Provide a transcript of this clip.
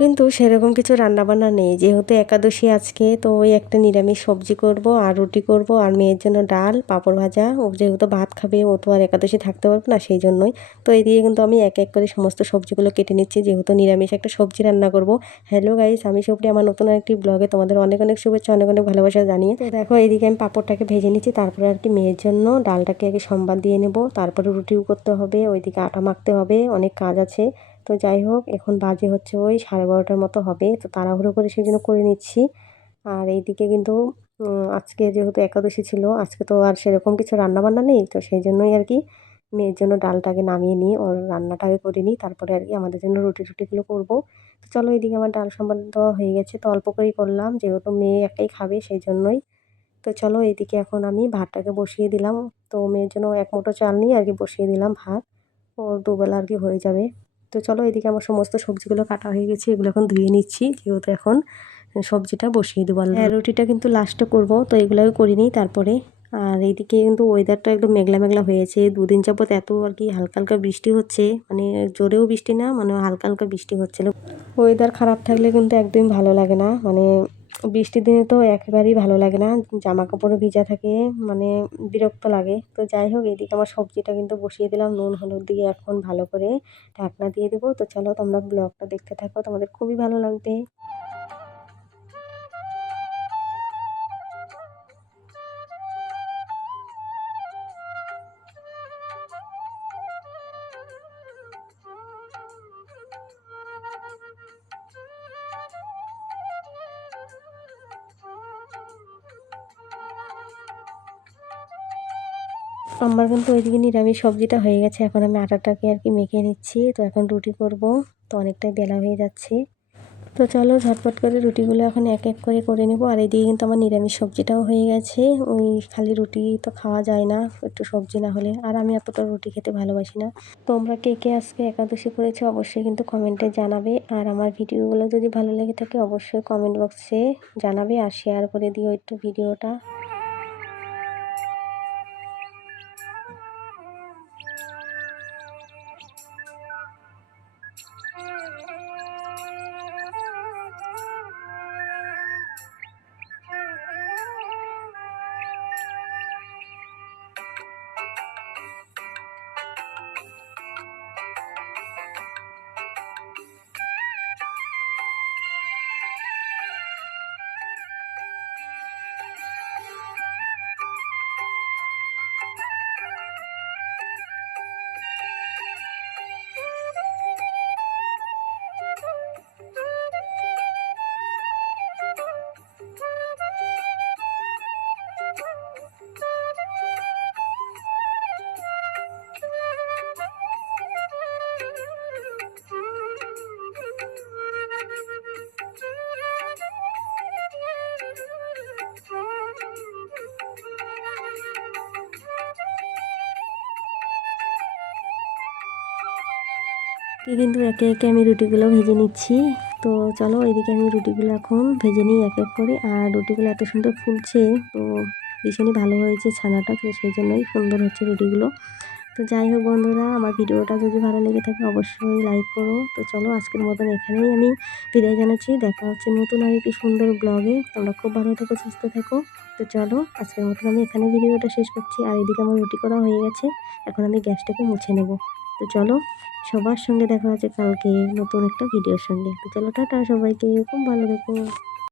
কিন্তু সেরকম কিছু রান্নাবান্না নেই, যেহেতু একাদশী আজকে, তো ওই একটা নিরামিষ সবজি করব আর রুটি করব আর মেয়ের জন্য ডাল পাঁপড় ভাজা। ও যেহেতু ভাত খাবে, ও তো আর একাদশী থাকতে পারবে না, সেই জন্যই। তো এদিকে কিন্তু আমি এক এক করে সমস্ত সবজিগুলো কেটে নিচ্ছি, যেহেতু নিরামিষ একটা সবজি রান্না করব। হ্যালো গাইস, আমি সুপ্রিয়া, আমার নতুন একটি ব্লগে তোমাদের অনেক অনেক শুভেচ্ছা, অনেক অনেক ভালোবাসা জানিয়ে। তো দেখো এইদিকে আমি পাঁপড়টাকে ভেজে নিচ্ছি, তারপরে আর কি মেয়ের জন্য ডালটাকে আগে সম্বাদ দিয়ে নেব, তারপরে রুটিও করতে হবে, ওইদিকে আটা মাখতে হবে, অনেক কাজ আছে। তো যাই হোক, এখন বাজে হচ্ছে ওই 12:30টার মতো হবে, তো তাড়াহুড়ো করে সেই জন্য করে নিচ্ছি। আর এইদিকে কিন্তু আজকে যেহেতু একাদশী ছিল, আজকে তো আর সেরকম কিছু রান্না বান্না নেই, তো সেই জন্যই আর কি মেয়ের জন্য ডালটাকে নামিয়ে নিই, ওর রান্নাটাকে করে নিই, তারপরে আর কি আমাদের জন্য রুটি টুটিগুলো করবো। তো চলো, এইদিকে আমার ডাল সম্বাদ দেওয়া হয়ে গেছে, তো অল্প করেই করলাম, যেহেতু মেয়ে একাই খাবে সেই জন্যই। তো চলো, এইদিকে এখন আমি ভাতটাকে বসিয়ে দিলাম। তো মেয়ের জন্য এক মুঠো চাল নিয়ে আর কি বসিয়ে দিলাম ভাত, ওর দুবেলা আর কি হয়ে যাবে। তো চলো, এদিকে আমার সমস্ত সবজিগুলো কাটা হয়ে গেছে, এগুলো এখন ধুয়ে নিচ্ছি, যেহেতু এখন সবজিটা বসিয়ে দেবো। হ্যাঁ, রুটিটা কিন্তু লাস্টে করব, তো এগুলোও করিনি তারপরে। আর এইদিকে কিন্তু ওয়েদারটা একদম মেঘলা মেঘলা হয়েছে, দুদিন যাবত এত আর কি হালকা হালকা বৃষ্টি হচ্ছে, মানে জোরেও বৃষ্টি না, মানে হালকা হালকা বৃষ্টি হচ্ছিল। ওয়েদার খারাপ থাকলে কিন্তু একদমই ভালো লাগে না, মানে বৃষ্টির দিনে তো একেবারেই ভালো লাগে না, জামা কাপড়ও ভিজা থাকে, মানে বিরক্ত লাগে। তো যাই হোক, এদিকে আমার সবজিটা কিন্তু বসিয়ে দিলাম, নুন হলুদ দিয়ে এখন ভালো করে ঢাকনা দিয়ে দেবো। তো চলো, তোমরা ব্লগটা দেখতে থাকো, তোমাদের খুবই ভালো লাগবে। আমার কিন্তু ওইদিকে নিরামিষ সবজিটা হয়ে গেছে, এখন আমি আটাটাকে আর কি মেখে নিচ্ছি, তো এখন রুটি করব। তো অনেকটাই বেলা হয়ে যাচ্ছে, তো চলো ঝটপট করে রুটিগুলো এখন এক এক করে নেব। আর এইদিকে কিন্তু আমার নিরামিষ সবজিটাও হয়ে গেছে, ওই খালি রুটি তো খাওয়া যায় না একটু সবজি না হলে, আর আমি এতটা রুটি খেতে ভালোবাসি না। তোমরা কে কে আজকে একাদশী করেছো অবশ্যই কিন্তু কমেন্টে জানাবে, আর আমার ভিডিওগুলো যদি ভালো লেগে থাকে অবশ্যই কমেন্ট বক্সে জানাবে, আর শেয়ার করে দিও একটু ভিডিওটা। কিন্তু একে একে আমি রুটিগুলো ভেজে নিচ্ছি। তো চলো, এদিকে আমি রুটিগুলো এখন ভেজে নিই এক এক করে, আর রুটিগুলো এত সুন্দর ফুলছে, তো ভীষণই ভালো হয়েছে ছানাটা, তো সেই জন্যই সুন্দর হচ্ছে রুটিগুলো। তো যাই হোক বন্ধুরা, আমার ভিডিওটা যদি ভালো লেগে থাকে অবশ্যই লাইক করো। তো চলো, আজকের মতন এখানেই আমি বিদায় জানাচ্ছি, দেখা হচ্ছে নতুন আরেকটি সুন্দর ব্লগে। তোমরা খুব ভালো থেকো, সুস্থ থেকো। তো চলো, আজকের মতন আমি এখানে ভিডিওটা শেষ করছি, আর এদিকে আমার রুটি করা হয়ে গেছে, এখন আমি গ্যাসটাকে মুছে নেব। তো চলো, সবার সঙ্গে দেখা হচ্ছে কালকে নতুন একটা ভিডিওর সঙ্গে। তো চলো, টাটা সবাইকে, খুব ভালো থেকো।